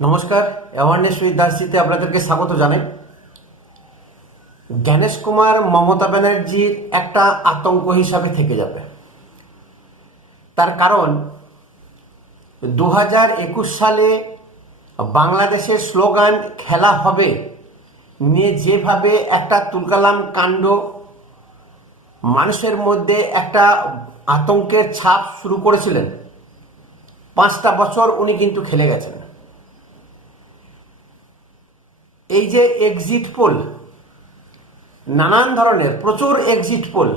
নমস্কার, awareness with দাসজিতে আপনাদেরকে স্বাগত জানাই। জ্ঞানেশ কুমার মমতা ব্যানার্জির একটা আতঙ্ক হিসাবে থেকে যাবে। তার কারণ 2021 সালে বাংলাদেশের স্লোগান খেলা হবে নিয়ে যেভাবে একটা তুলকালাম কাণ্ড, মানুষের মধ্যে একটা আতঙ্কের ছাপ শুরু করেছিলেন, 5টা বছর উনি কিন্তু খেলে গেছেন। এই যে এক্সিট পোল, নানান ধরনের প্রচুর এক্সিট পোল,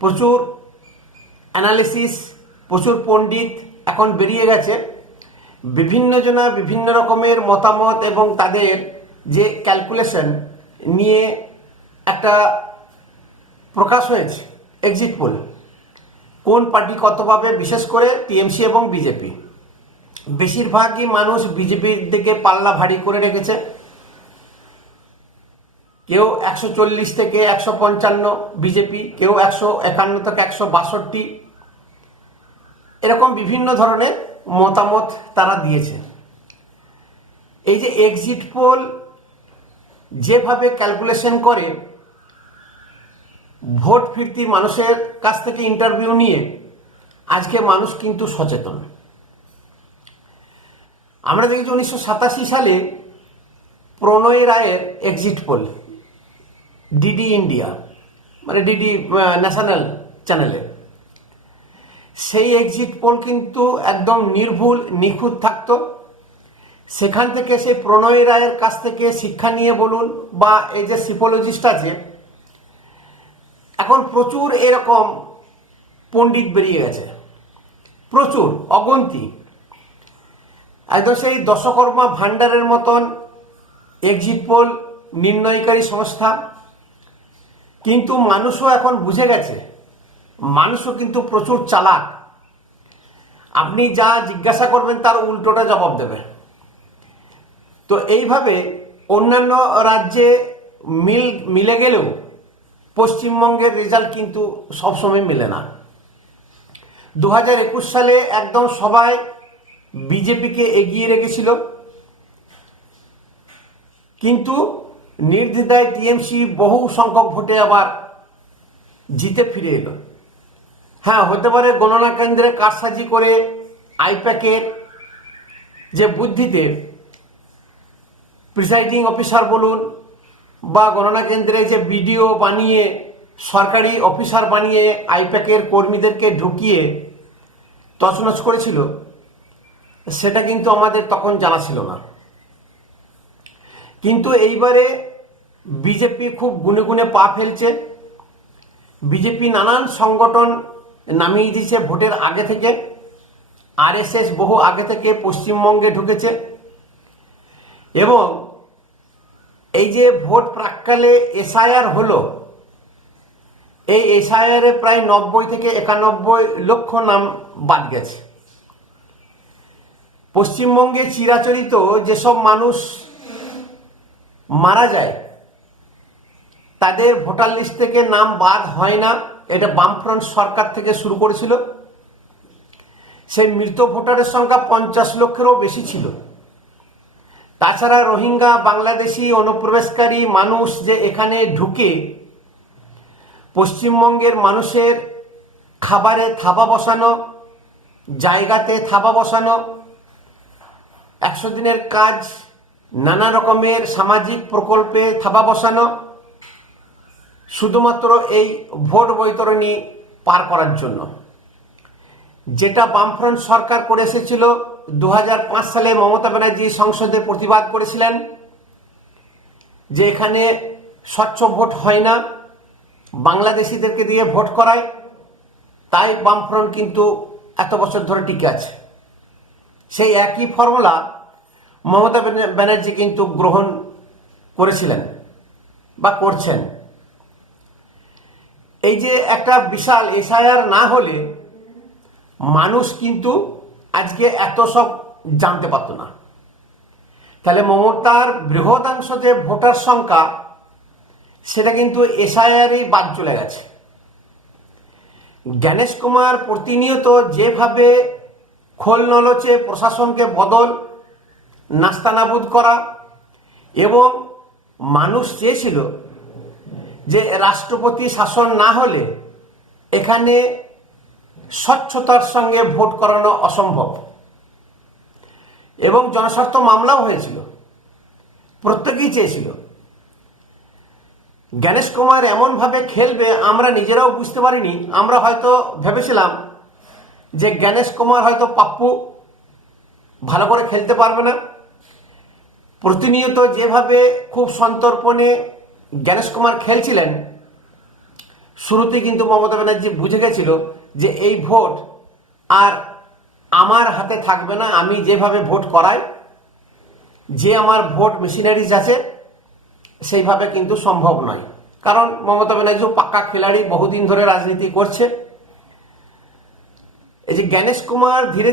প্রচুর অ্যানালিসিস, প্রচুর পণ্ডিত এখন বেরিয়ে গেছে, বিভিন্ন জনা বিভিন্ন রকমের মতামত এবং তাদের যে ক্যালকুলেশন নিয়ে একটা প্রকাশ হয়েছে এক্সিট পোল, কোন পার্টি কত পাবে, বিশেষ করে টিএমসি এবং বিজেপি। বেশিরভাগই মানুষ বিজেপির দিকে পাল্লা ভারী করে রেখেছে। কেউ 140 থেকে 155 বিজেপি, কেউ 151 থেকে 162, এরকম বিভিন্ন ধরনের মতামত তারা দিয়েছে। এই যে এক্সিট পোল যেভাবে ক্যালকুলেশন করে, ভোট ফিরতি মানুষের কাছ থেকে ইন্টারভিউ নিয়ে আজকে মানুষ কিন্তু সচেতন। আমরা দেখেছি 1987 সালে প্রণয় রায়ের এক্সিট পোল, ডিডি ইন্ডিয়া মানে ডিডি ন্যাশনাল চ্যানেলে, সেই এক্সিট পোল কিন্তু একদম নির্ভুল নিখুঁত থাকতো। সেখান থেকে সেই প্রণয় রায়ের কাছ থেকে শিক্ষা নিয়ে বলুন, বা এই যে সিপোলজিস্ট আছে, এখন প্রচুর এরকম পণ্ডিত বেরিয়ে গেছে, প্রচুর, অগন্তি, একদম সেই দশকর্মা ভান্ডারের মতন এক্সিট পোল নির্ণয়কারী সংস্থা। কিন্তু মানুষও এখন বুঝে গেছে, মানুষও কিন্তু প্রচুর চালাক। আপনি যা জিজ্ঞাসা করবেন তার উল্টোটা জবাব দেবে। তো এইভাবে অন্যান্য রাজ্যে মিলে গেলেও পশ্চিমবঙ্গের রেজাল্ট কিন্তু সবসময় মেলে না। 2021 সালে একদম সবাই বিজেপিকে এগিয়ে রেখেছিল, কিন্তু নির্দ্বিধায় টিএমসি বহু সংখ্যক ভোটে আবার জিতে ফিরে এলো। হ্যাঁ, হতে পারে গণনা কেন্দ্রে কারসাজি করে আইপ্যাকের যে বুদ্ধিতে প্রিসাইডিং অফিসার বলুন, বা গণনা কেন্দ্রে যে বিডিও বানিয়ে, সরকারি অফিসার বানিয়ে আইপ্যাকের কর্মীদেরকে ঢুকিয়ে তছনছ করেছিল, সেটা কিন্তু আমাদের তখন জানা ছিল না। কিন্তু এইবারে বিজেপি খুব গুনে গুনে পা ফেলছে। বিজেপি নানান সংগঠন নামিয়ে দিয়েছে ভোটের আগে থেকে। আরএসএস বহু আগে থেকে পশ্চিমবঙ্গে ঢুকেছে, এবং এই যে ভোট প্রাক্কালে এসআইআর হলো, এই এসআইআরে প্রায় 90 থেকে 91 লক্ষ নাম বাদ গেছে। পশ্চিমবঙ্গে চিরাচরিত যেসব মানুষ মারা যায় তাদের ভোটার লিস্ট থেকে নাম বাদ হয় না, এটা বামফ্রন্ট সরকার থেকে শুরু করেছিল। সেই মৃত ভোটারের সংখ্যা 50 লক্ষেরও বেশি ছিল। তাছাড়া রোহিঙ্গা, বাংলাদেশি অনুপ্রবেশকারী মানুষ যে এখানে ঢুকে পশ্চিমবঙ্গের মানুষের খাবারে থাবা বসানো, জায়গাতে থাবা বসানো, 100 দিনের কাজ, নানা রকমের সামাজিক প্রকল্পে থাবা বসানো, শুধুমাত্র এই ভোট বৈতরণী পার করার জন্য। যেটা বামফ্রন্ট সরকার করে এসেছিল। 2005 সালে মমতা ব্যানার্জি সংসদে প্রতিবাদ করেছিলেন যে এখানে স্বচ্ছ ভোট হয় না, বাংলাদেশিদেরকে দিয়ে ভোট করায়। তাই বামফ্রন্ট কিন্তু এত বছর ধরে টিকে আছে। সেই একই ফর্মুলা মমতা ব্যানার্জি কিন্তু গ্রহণ করেছিলেন বা করছেন। এই যে একটা বিশাল এসআইআর না হলে মানুষ কিন্তু আজকে এত সব জানতে পারত না। তাহলে মমতার বৃহদাংশ যে ভোটার সংখ্যা, সেটা কিন্তু এসআইআরই বাদ চলে গেছে। জ্ঞানেশ কুমার প্রতিনিয়ত যেভাবে খোল নলচে প্রশাসনকে বদল, নাস্তানাবুদ করা, এবং মানুষ চেয়েছিল যে রাষ্ট্রপতি শাসন না হলে এখানে স্বচ্ছতার সঙ্গে ভোট করানো অসম্ভব, এবং জনস্বার্থ মামলাও হয়েছিল। প্রত্যেকেই চেয়েছিল। জ্ঞানেশ কুমার এমনভাবে খেলবে আমরা নিজেরাও বুঝতে পারিনি। আমরা হয়তো ভেবেছিলাম যে জ্ঞানেশ কুমার হয়তো পাপ্পু ভালো করে খেলতে পারবে না। প্রতিনিয়ত যেভাবে খুব সন্তর্পণে জ্ঞানেশ কুমার খেলছিলেন, শুরুতে কিন্তু মমতা ব্যানার্জি বুঝে গেছিল যে এই ভোট আর আমার হাতে থাকবে না। আমি যেভাবে ভোট করাই, যে আমার ভোট মেশিনারিজ আছে, সেইভাবে কিন্তু সম্ভব নয়। কারণ মমতা ব্যানার্জি পাক্কা খেলাড়ি, বহুদিন ধরে রাজনীতি করছে। এই যে জ্ঞানেশ কুমার ধীরে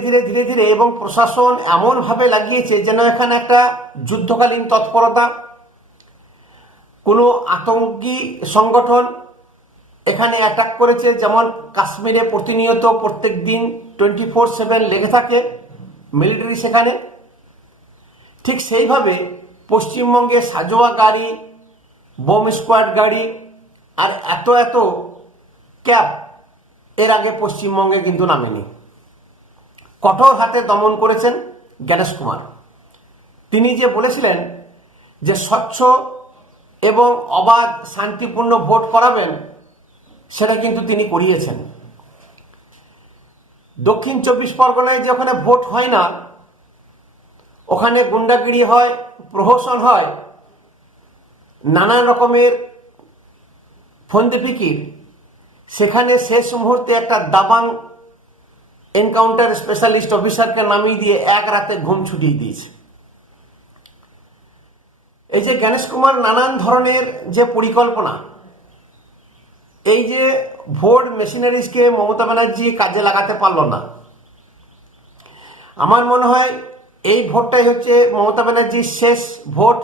ধীরে এবং প্রশাসন এমনভাবে লাগিয়েছে যেন এখানে একটা যুদ্ধকালীন তৎপরতা, কোনো আতঙ্কী সংগঠন এখানে অ্যাটাক করেছে। যেমন কাশ্মীরে প্রতিনিয়ত প্রত্যেক দিন 24/7 লেগে থাকে মিলিটারি সেখানে, ঠিক সেইভাবে পশ্চিমবঙ্গে সাজোয়া গাড়ি, বোম স্কোয়াড গাড়ি আর এত ক্যাব এর আগে পশ্চিমবঙ্গে কিন্তু নামেনি। কঠোর হাতে দমন করেছেন জ্ঞানেশ কুমার। তিনি যে বলেছিলেন যে স্বচ্ছ এবং অবাধ শান্তিপূর্ণ ভোট করাবেন, সেটা কিন্তু তিনি করিয়েছেন। দক্ষিণ 24 পরগনায় যে ওখানে ভোট হয় না, ওখানে গুন্ডাগিরি হয়, প্রহসন হয়, নানান রকমের ফন্দি ফিকির, সেখানে শেষ মুহূর্তে একটা দাবাং এনকাউন্টার স্পেশালিস্ট অফিসারকে নামিয়ে দিয়ে এক রাতে ঘুম ছুটিয়ে দিয়েছে। এই যে জ্ঞানেশ কুমার নানান ধরনের যে পরিকল্পনা, এই যে ভোট মেশিনারিজকে মমতা ব্যানার্জি কাজে লাগাতে পারল না, আমার মনে হয় এই ভোটটাই হচ্ছে মমতা ব্যানার্জির শেষ ভোট।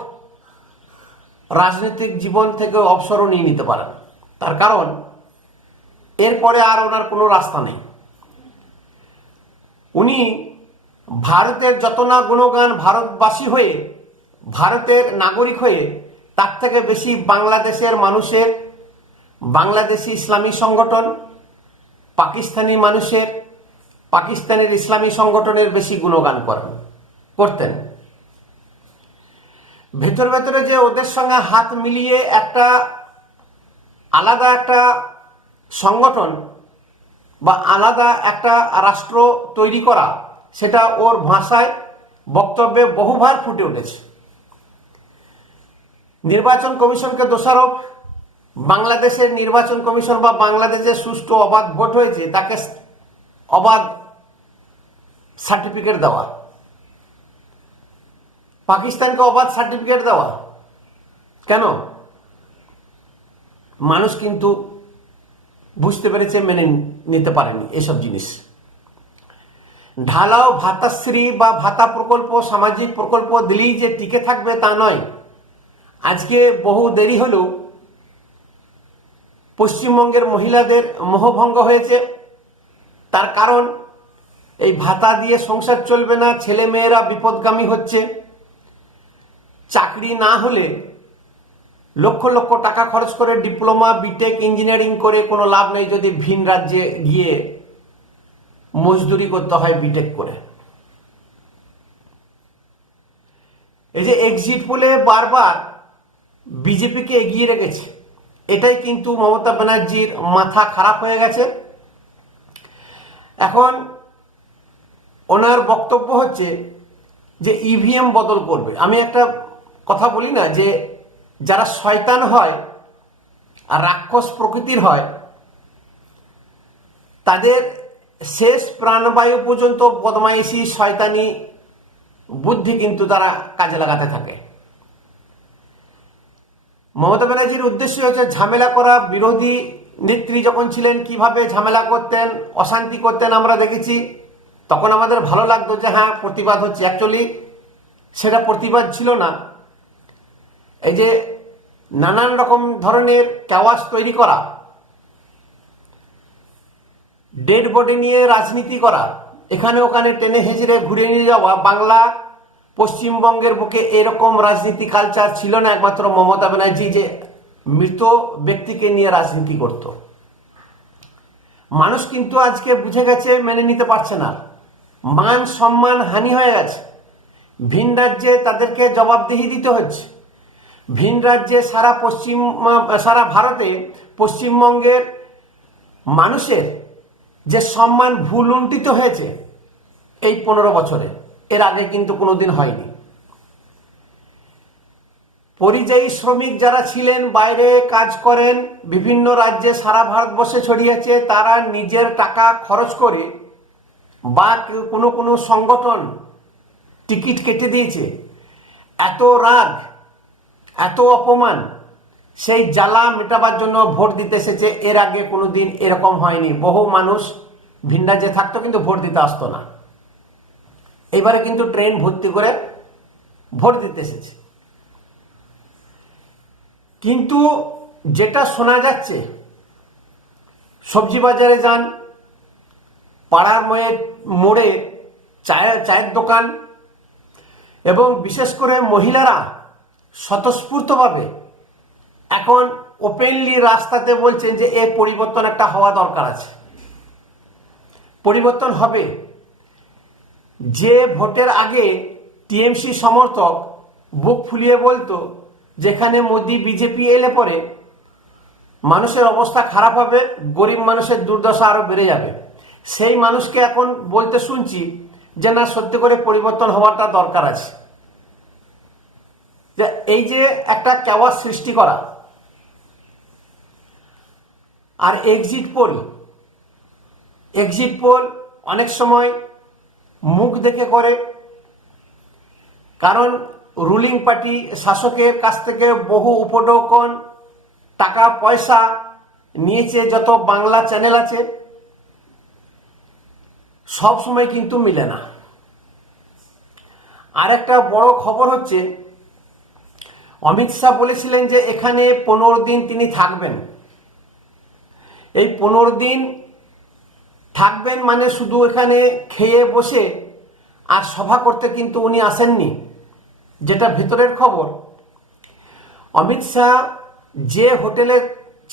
রাজনৈতিক জীবন থেকে অবসরও নিয়ে নিতে পারেন, তার কারণ এরপরে আর ওনার কোনো রাস্তা নেই। উনি ভারতের যত না গুণগান ভারতবাসী হয়ে, ভারতের নাগরিক হয়ে, তার থেকে বেশি বাংলাদেশের মানুষের, বাংলাদেশি ইসলামী সংগঠন, পাকিস্তানি মানুষের, পাকিস্তানের ইসলামী সংগঠনের বেশি গুণগান করতেন। ভেতরে যে ওদের সঙ্গে হাত মিলিয়ে একটা আলাদা একটা সংগঠন বা আলাদা একটা রাষ্ট্র তৈরি করা, সেটা ওর ভাষায়, বক্তব্যে বহুবার ফুটে উঠেছে। নির্বাচন কমিশনকে দোষারোপ, বাংলাদেশের নির্বাচন কমিশন বা বাংলাদেশে সুষ্ঠু অবাধ ভোট হয়েছে তাকে অবাধ সার্টিফিকেট দেওয়া, পাকিস্তানকে অবাধ সার্টিফিকেট দেওয়া কেন? মানুষ কিন্তু বুঝতে পেরেছে, মেনে নিতে পারেনি এসব জিনিস। ঢালাও ভাতাশ্রী বা ভাতা প্রকল্প, সামাজিক প্রকল্প দিলেই যে টিকে থাকবে তা নয়। আজকে বহু দেরি হলেও পশ্চিমবঙ্গের মহিলাদের মোহভঙ্গ হয়েছে। তার কারণ এই ভাতা দিয়ে সংসার চলবে না, ছেলে মেয়েরা বিপদগামী হচ্ছে। চাকরি না হলে লক্ষ লক্ষ টাকা খরচ করে ডিপ্লোমা, বিটেক, ইঞ্জিনিয়ারিং করে কোনো লাভ নেই যদি ভিন রাজ্যে গিয়ে মজদুরি করতে হয় বিটেক করে। এই যে এক্সিট পোলে বারবার বিজেপিকে এগিয়ে রেখেছে, এটাই কিন্তু মমতা ব্যানার্জির মাথা খারাপ হয়ে গেছে। এখন ওনার বক্তব্য হচ্ছে যে ইভিএম বদল করবে। আমি একটা কথা বলি না, যে যারা শয়তান হয় আর রাক্ষস প্রকৃতির হয়, তাদের শেষ প্রাণবায়ু পর্যন্ত বদমাইশি, শয়তানি বুদ্ধি কিন্তু তারা কাজে লাগাতে থাকে। মমতা ব্যানার্জির উদ্দেশ্য হচ্ছে ঝামেলা করা। বিরোধী নেত্রী যখন ছিলেন কিভাবে ঝামেলা করতেন, অশান্তি করতেন আমরা দেখেছি। তখন আমাদের ভালো লাগতো যে হ্যাঁ প্রতিবাদ হচ্ছে, অ্যাকচুয়ালি সেটা প্রতিবাদ ছিল না। এই যে নানান রকম ধরনের ক্যাওয়াস তৈরি করা, ডেড বডি নিয়ে রাজনীতি করা, এখানে ওখানে টেনে হেঁচড়ে ঘুরে নিয়ে যাওয়া, বাংলা পশ্চিমবঙ্গের বুকে এরকম রাজনীতি কালচার ছিল না, একমাত্র মমতা ব্যানার্জি যে মৃত ব্যক্তিকে নিয়ে রাজনীতি করত। মানুষ কিন্তু আজকে বুঝে গেছে, মেনে নিতে পারছে না, মান সম্মান হানি হয়ে গেছে। ভিন রাজ্যে তাদেরকে জবাবদিহি দিতে হচ্ছে। ভিন রাজ্যে সারা ভারতে পশ্চিমবঙ্গের মানুষের যে সম্মান ভুলুণ্ঠিত হয়েছে এই 15 বছরে, এর আগে কিন্তু কোনোদিন হয়নি। পরিযায়ী শ্রমিক যারা ছিলেন, বাইরে কাজ করেন, বিভিন্ন রাজ্যে সারা ভারতবর্ষে ছড়িয়েছে, তারা নিজের টাকা খরচ করে বা কোনো কোনো সংগঠন টিকিট কেটে দিয়েছে। এত রাগ, এত অপমান, সেই জ্বালা মেটাবার জন্য ভোট দিতে এসেছে। এর আগে কোনোদিন এরকম হয়নি। বহু মানুষ ভিন রাজ্যে থাকতো কিন্তু ভোট দিতে আসতো না, এবারে কিন্তু ট্রেন ভর্তি করে ভোট দিতে এসেছে। কিন্তু যেটা শোনা যাচ্ছে, সবজি বাজারে যান, পাড়ার মোড়ে চায়ের দোকান এবং বিশেষ করে মহিলারা স্বতঃস্ফূর্তভাবে এখন ওপেনলি রাস্তাতে বলছেন যে এর পরিবর্তন একটা হওয়া দরকার আছে, পরিবর্তন হবে। যে ভোটের আগে টিএমসি সমর্থক বুক ফুলিয়ে বলতো যেখানে মোদি বিজেপি এলে পরে মানুষের অবস্থা খারাপ হবে, গরিব মানুষের দুর্দশা আরো বেড়ে যাবে, সেই মানুষকে এখন বলতে শুনছি যে না, সত্যি করে পরিবর্তন হওয়াটা দরকার আছে। যে এই যে একটা কেওয়াস সৃষ্টি করা আর এক্সিট পোল অনেক সময় মুখ দেখে করে, কারণ রুলিং পার্টি শাসকের কাছ থেকে বহু উপঢৌকন টাকা পয়সা নিয়েছে। যত বাংলা চ্যানেল আছে সব সময় কিন্তু মিলে না। আর একটা বড় খবর হচ্ছে, অমিত শাহ বলেছিলেন যে এখানে 15 দিন তিনি থাকবেন। এই 15 দিন থাকবেন মানে শুধু এখানে খেয়ে বসে আর সভা করতে কিন্তু উনি আসেননি। যেটা ভেতরের খবর, অমিত শাহ যে হোটেলে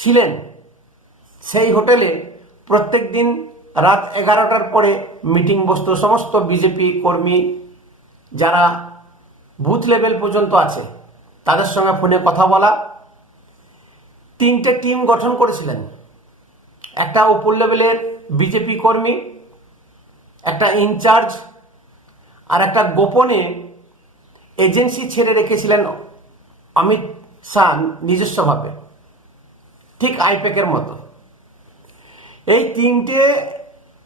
ছিলেন সেই হোটেলে প্রত্যেক দিন রাত 11টার পরে মিটিং বসতো। সমস্ত বিজেপি কর্মী যারা বুথ লেভেল পর্যন্ত আছে তাদের সঙ্গে ফোনে কথা বলা। 3টে টিম গঠন করেছিলেন, একটা উপর লেভেলের বিজেপি কর্মী, একটা ইনচার্জ, আর একটা গোপনে এজেন্সি ছেড়ে রেখেছিলেন অমিত শাহ নিজস্বভাবে, ঠিক আইপ্যাকের মতো। এই 3টে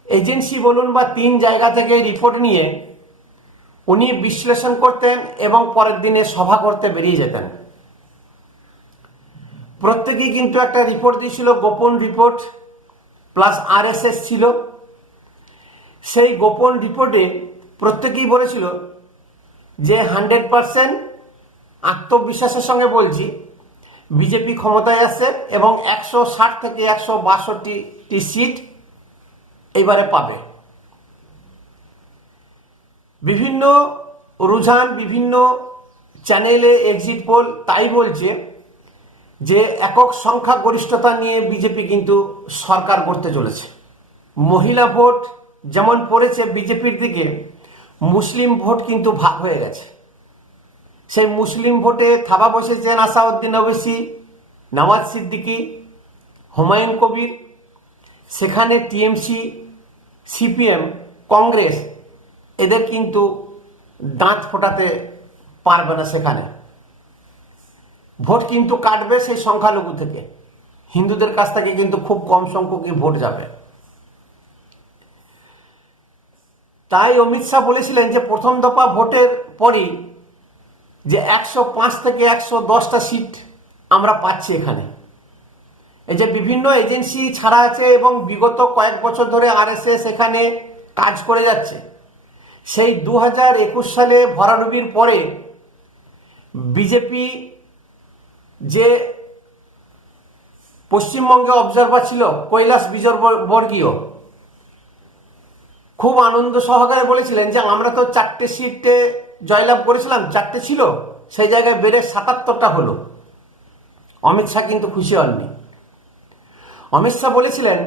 এজেন্সি বলুন বা 3 জায়গা থেকে রিপোর্ট নিয়ে উনি বিশ্লেষণ করতেন এবং পরের দিনে সভা করতে বেরিয়ে যেতেন। প্রত্যেকেই কিন্তু একটা রিপোর্ট দিয়েছিল, গোপন রিপোর্ট প্লাস আরএসএস ছিল। সেই গোপন রিপোর্টে প্রত্যেকেই বলেছিল যে 100% আত্মবিশ্বাসের সঙ্গে বলছি বিজেপি ক্ষমতায় আসছে এবং 160 থেকে 162টি সিট এবারে পাবে। বিভিন্ন রুঝান, বিভিন্ন চ্যানেলে এক্সিট পোল তাই বলছে যে একক সংখ্যা গরিষ্ঠতা নিয়ে বিজেপি কিন্তু সরকার করতে চলেছে। মহিলা ভোট যেমন পড়েছে বিজেপির দিকে, মুসলিম ভোট কিন্তু ভাগ হয়ে গেছে। সেই মুসলিম ভোটে থাবা বসেছেন আসাউদ্দিন ওবেসি, নওয়াজ সিদ্দিকী, হুমায়ুন কবির। সেখানে টিএমসি, সিপিএম, কংগ্রেস এদের কিন্তু দাঁত ফোটাতে পারবে না। সেখানে ভোট কিন্তু কাটবে সেই সংখ্যালঘু থেকে, হিন্দুদের কাছ থেকে কিন্তু খুব কম সংখ্যকই ভোট যাবে। তাই অমিত শাহ বলেছিলেন যে প্রথম দফা ভোটের পরই যে 105 থেকে 110টা সিট আমরা পাচ্ছি এখানে। এই যে বিভিন্ন এজেন্সি ছাড়া আছে এবং বিগত কয়েক বছর ধরে আরএসএস এখানে কাজ করে যাচ্ছে। সেই 2021 সালে ভরাডুবির পরে বিজেপি যে পশ্চিমবঙ্গে অবজারভার ছিল কৈলাস বিজয়বর্গীয়, খুব আনন্দ সহকারে বলেছিলেন যে আমরা তো 4টে সিটে জয়লাভ করেছিলাম 4টে ছিল, সেই জায়গায় বেড়ে 77টা হলো। অমিত শাহ কিন্তু খুশি হননি। অমিত শাহ বলেছিলেন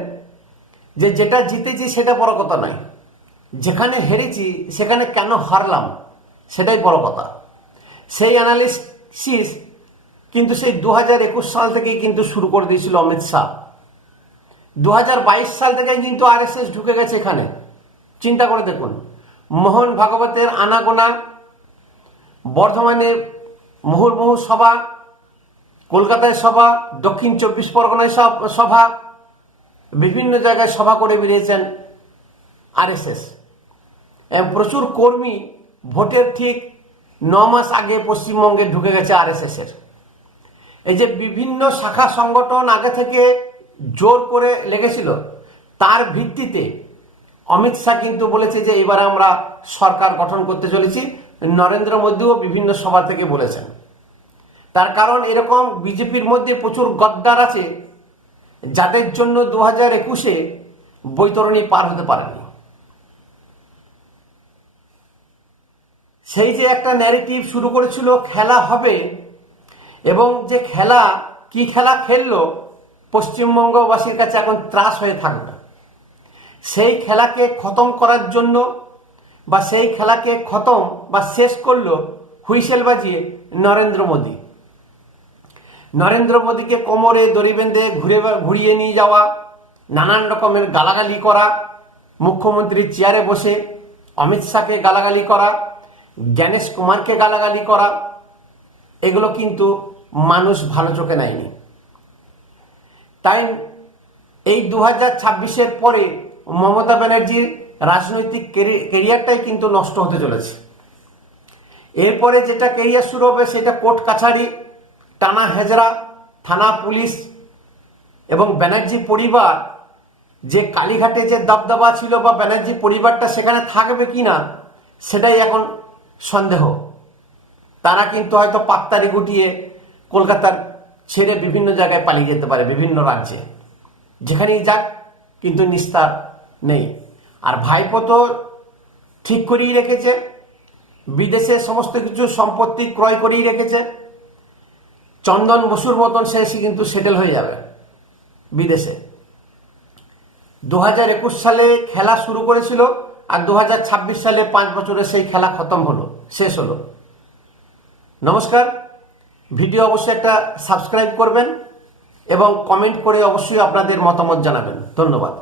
যে যেটা জিতেছি সেটা বড় কথা নয়, যেখানে হেরেছি সেখানে কেন হারলাম সেটাই বড় কথা। সেই অ্যানালিসিস কিন্তু সেই 2021 সাল থেকেই কিন্তু শুরু করে দিয়েছিল অমিত শাহ। 2022 সাল থেকে কিন্তু আরএসএস ঢুকে গেছে এখানে। চিন্তা করে দেখুন, মোহন ভাগবতের আনাগোনা, বর্ধমানে মুহুর্মুহু সভা, কলকাতায় সভা, দক্ষিণ 24 পরগনায় সভা, বিভিন্ন জায়গায় সভা করে বেরিয়েছেন আরএসএস। প্রচুর কর্মী ভোটের ঠিক 9 মাস আগে পশ্চিমবঙ্গে ঢুকে গেছে আরএসএস এর। এই যে বিভিন্ন শাখা সংগঠন আগে থেকে জোর করে লেগেছিল, তার ভিত্তিতে অমিত শাহ কিন্তু বলেছে যে এবার আমরা সরকার গঠন করতে চলেছি। নরেন্দ্র মোদীও বিভিন্ন সভা থেকে বলেছেন। তার কারণ এরকম বিজেপির মধ্যে প্রচুর গদ্দার আছে যাদের জন্য 2021-এ বৈতরণী পার হতে পারেনি। সেই যে একটা ন্যারেটিভ শুরু করেছিল খেলা হবে, এবং যে খেলা কি খেলা খেললো পশ্চিমবঙ্গবাসীর কাছে এখন ত্রাস হয়ে থাকবে। সেই খেলাকে খতম করার জন্য বা সেই খেলাকে খতম বা শেষ করলো হুইসেল বাজিয়ে নরেন্দ্র মোদী। নরেন্দ্র মোদীকে কোমরে দড়ি বেঁধে ঘুরিয়ে নিয়ে যাওয়া, নানান রকমের গালাগালি করা, মুখ্যমন্ত্রীর চেয়ারে বসে অমিত শাহকে গালাগালি করা, জ্ঞানেশ কুমারকে গালাগালি করা, এগুলো কিন্তু মানুষ ভালো চোখে নেয়নি। তাই এই 2026-এর পরে মমতা ব্যানার্জির রাজনৈতিক কেরিয়ারটাই কিন্তু নষ্ট হতে চলেছে। এরপরে যেটা কেরিয়ার শুরু হবে সেটা কোর্ট কাছারি, টানা হেজরা, থানা পুলিশ, এবং ব্যানার্জি পরিবার যে কালীঘাটে যে দবদবা ছিল বা ব্যানার্জি পরিবারটা সেখানে থাকবে কিনা সেটাই এখন সন্দেহ। তারা কিন্তু হয়তো পাত্তারি গুটিয়ে কলকাতার ছেড়ে বিভিন্ন জায়গায় পালিয়ে যেতে পারে, বিভিন্ন রাজ্যে, যেখানেই যাক কিন্তু নিস্তার নেই। আর ভাইপো তো ঠিক করেই রেখেছে, বিদেশে সমস্ত কিছু সম্পত্তি ক্রয় করেই রেখেছে। চন্দন বসুর মতন সে কিন্তু সেটেল হয়ে যাবে বিদেশে। 2021 সালে খেলা শুরু করেছিল, আর 2026 সালে 5 বছরে সেই খেলা খতম হলো, শেষ হলো। নমস্কার। ভিডিও অবশ্যই একটা সাবস্ক্রাইব করবেন এবং কমেন্ট করে অবশ্যই আপনাদের মতামত জানাবেন। ধন্যবাদ।